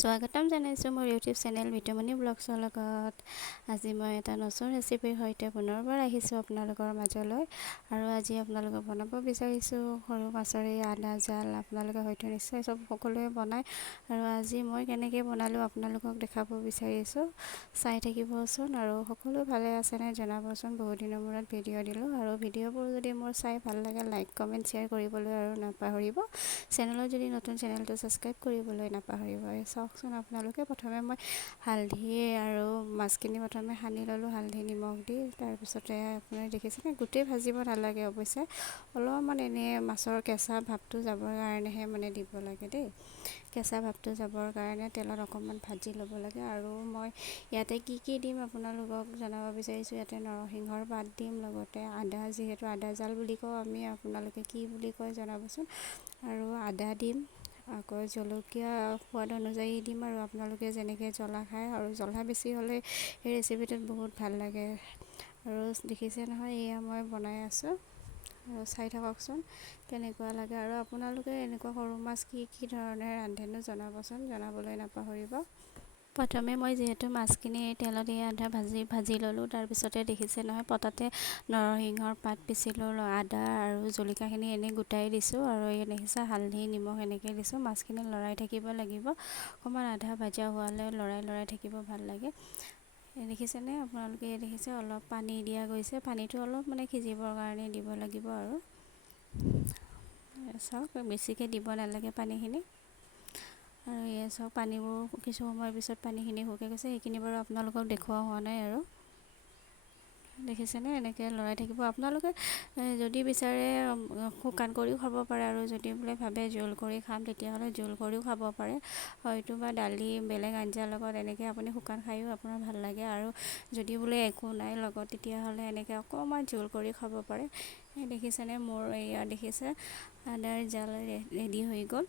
স্বাগতম জনাইছোঁ মোৰ ইউটিউব চেনেল বিতুমণি ব্লগছৰ লগত। আজি মই এটা নতুন ৰেচিপিৰ সৈতে পুনৰবাৰ আহিছোঁ আপোনালোকৰ মাজলৈ। আৰু আজি আপোনালোকক বনাব বিচাৰিছোঁ সৰু মাছৰে আদা জাল। আপোনালোকে হয়তো নিশ্চয় সকলোৱে বনায়, আৰু আজি মই কেনেকৈ বনালোঁ আপোনালোকক দেখাব বিচাৰিছোঁ। চাই থাকিবচোন আৰু সকলো ভালে আছেনে জনাবচোন। বহুত দিনৰ মূৰত ভিডিঅ' দিলোঁ, আৰু ভিডিঅ'বোৰ যদি মোৰ চাই ভাল লাগে লাইক কমেণ্ট শ্বেয়াৰ কৰিবলৈ আৰু নাপাহৰিব। চেনেলত যদি নতুন চেনেলটো ছাবস্ক্ৰাইব কৰিবলৈ নাপাহৰিব। চাওকচোন আপোনালোকে, প্ৰথমে মই হালধি আৰু মাছখিনি প্ৰথমে সানি ল'লোঁ হালধি নিমখ দি। তাৰপিছতে আপুনি দেখিছেনে, গোটেই ভাজিব নালাগে অৱশ্যে, অলপমান এনেই মাছৰ কেঁচা ভাৱটো যাবৰ কাৰণেহে মানে দিব লাগে দেই। কেঁচা ভাৱটো যাবৰ কাৰণে তেলত অকণমান ভাজি ল'ব লাগে। আৰু মই ইয়াতে কি দিম আপোনালোকক জনাব বিচাৰিছোঁ। ইয়াতে নৰসিংহৰ পাত দিম, লগতে আদা, যিহেতু আদা জাল বুলি কওঁ আমি, আপোনালোকে কি বুলি কয় জনাবচোন। আৰু আদা দিম, আকৌ জলকীয়া সোৱাদ অনুযায়ী দিম, আৰু আপোনালোকে যেনেকৈ জ্বলা খায়, আৰু জ্বলা বেছি হ'লে এই ৰেচিপিটোত বহুত ভাল লাগে। আৰু দেখিছে নহয়, এয়া মই বনাই আছোঁ, আৰু চাই থাককচোন কেনেকুৱা লাগে। আৰু আপোনালোকে এনেকুৱা সৰু মাছ কি ধৰণে ৰান্ধেনো জনাবচোন, জনাবলৈ নাপাহৰিব। প্ৰথমে মই যিহেতু মাছখিনি তেলত আধা ভাজি ল'লোঁ। তাৰপিছতে দেখিছে নহয়, পতাতে নৰসিংহৰ পাত পিচিলোঁ, আদা আৰু জলকীয়াখিনি এনেই গোটাই দিছোঁ, আৰু এই দেখিছে হালধি নিমখ এনেকৈ দিছোঁ। মাছখিনি লৰাই থাকিব লাগিব, অকণমান আধা ভাজা হোৱালৈ লৰাই থাকিব ভাল লাগে। দেখিছেনে আপোনালোকে, দেখিছে অলপ পানী দিয়া গৈছে, পানীটো অলপ মানে সিজিবৰ কাৰণে দিব লাগিব। আৰু চাওক, বেছিকৈ দিব নালাগে পানীখিনি। আৰু এই চাওক, পানীবোৰ কিছু সময়ৰ পিছত পানীখিনি শুকাই গৈছে। সেইখিনি বাৰু আপোনালোকক দেখুওৱা হোৱা নাই। আৰু দেখিছেনে, এনেকৈ লৰাই থাকিব। আপোনালোকে যদি বিচাৰে শুকান কৰিও খাব পাৰে, আৰু যদি বোলে ভাবে জোল কৰি খাম তেতিয়াহ'লে জোল কৰিও খাব পাৰে, হয়তো বা দালি বেলেগ আঞ্জাৰ লগত এনেকৈ আপুনি শুকান খায়ো আপোনাৰ ভাল লাগে। আৰু যদি বোলে একো নাই লগত, তেতিয়াহ'লে এনেকৈ অকণমান জোল কৰি খাব পাৰে। দেখিছেনে, মোৰ এয়া দেখিছে আদাৰ জাল ৰেডি হৈ গ'ল।